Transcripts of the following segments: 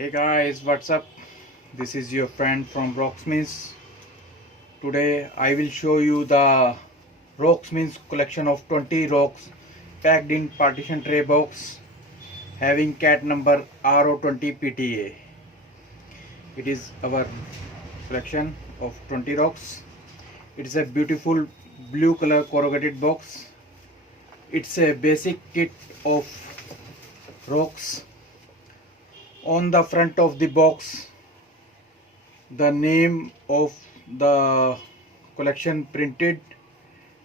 Hey guys, what's up? This is your friend from Rocksmins. Today I will show you the Rocksmins collection of 20 rocks packed in partition tray box having cat number RO20PT. It is our collection of 20 rocks. It is a beautiful blue color corrugated box. It's a basic kit of rocks. On the front of the box, the name of the collection printed,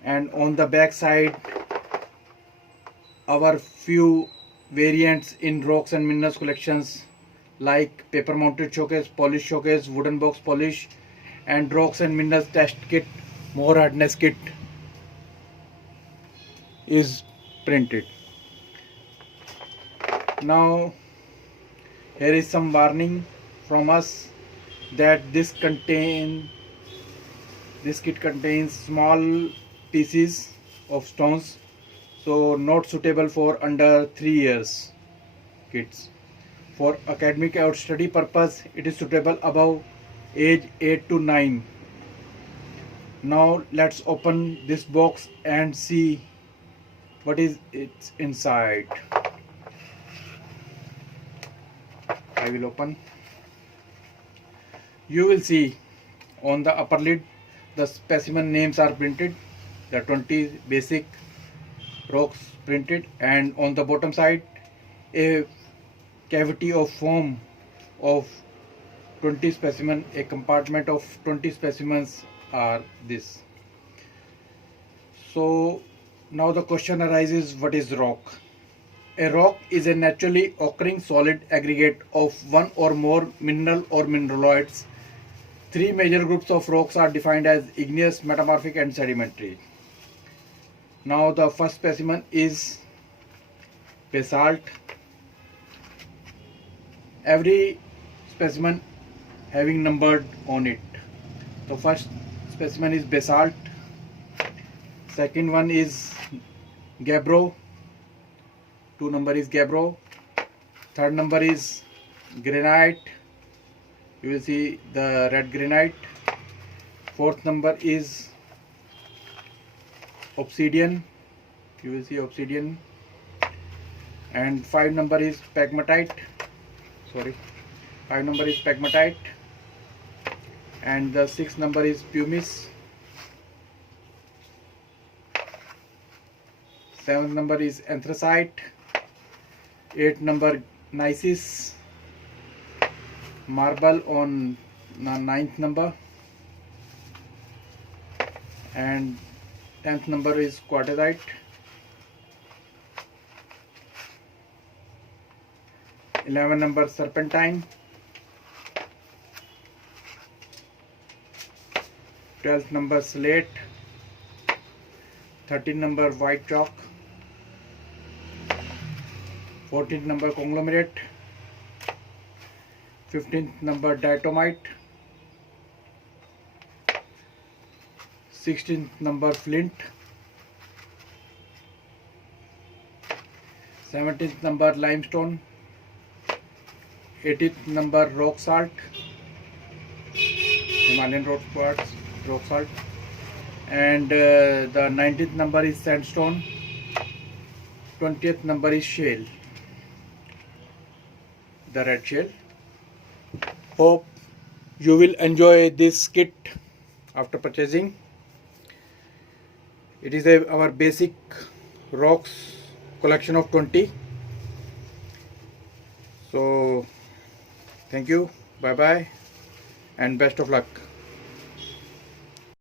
and on the back side our few variants in rocks and minerals collections like paper mounted showcase, polish showcase, wooden box polish, and rocks and minerals test kit, more hardness kit is printed. Now here is some warning from us that this kit contains small pieces of stones, so not suitable for under 3 years kids. For academic or study purpose, it is suitable above age 8 to 9. Now let's open this box and see what is it's inside. I will open. You will see on the upper lid the specimen names are printed, the 20 basic rocks printed, and on the bottom side a cavity of foam of 20 specimen, a compartment of 20 specimens are this. So now the question arises, what is rock? A rock is a naturally occurring solid aggregate of one or more mineral or mineraloids. Three major groups of rocks are defined as igneous, metamorphic, and sedimentary. Now the first specimen is basalt. Every specimen having numbered on it. The first specimen is basalt. Second one is Gabbro. 2 number is Gabbro. Third number is Granite. You will see the red granite. Fourth number is Obsidian. You will see Obsidian. And 5 number is Pegmatite. 5 number is Pegmatite. And the 6th number is Pumice. 7th number is Anthracite. 8th number Gneiss, marble on the 9th number, and 10th number is Quartzite. 11th number Serpentine. 12th number Slate. 13th number white chalk. 14th number Conglomerate. 15th number Diatomite. 16th number Flint. 17th number limestone. 18th number rock salt, Himalayan rock salt, and the 19th number is sandstone. 20th number is shale, the red shale. Hope you will enjoy this kit after purchasing. It is our basic rocks collection of 20. So thank you, bye bye, and best of luck.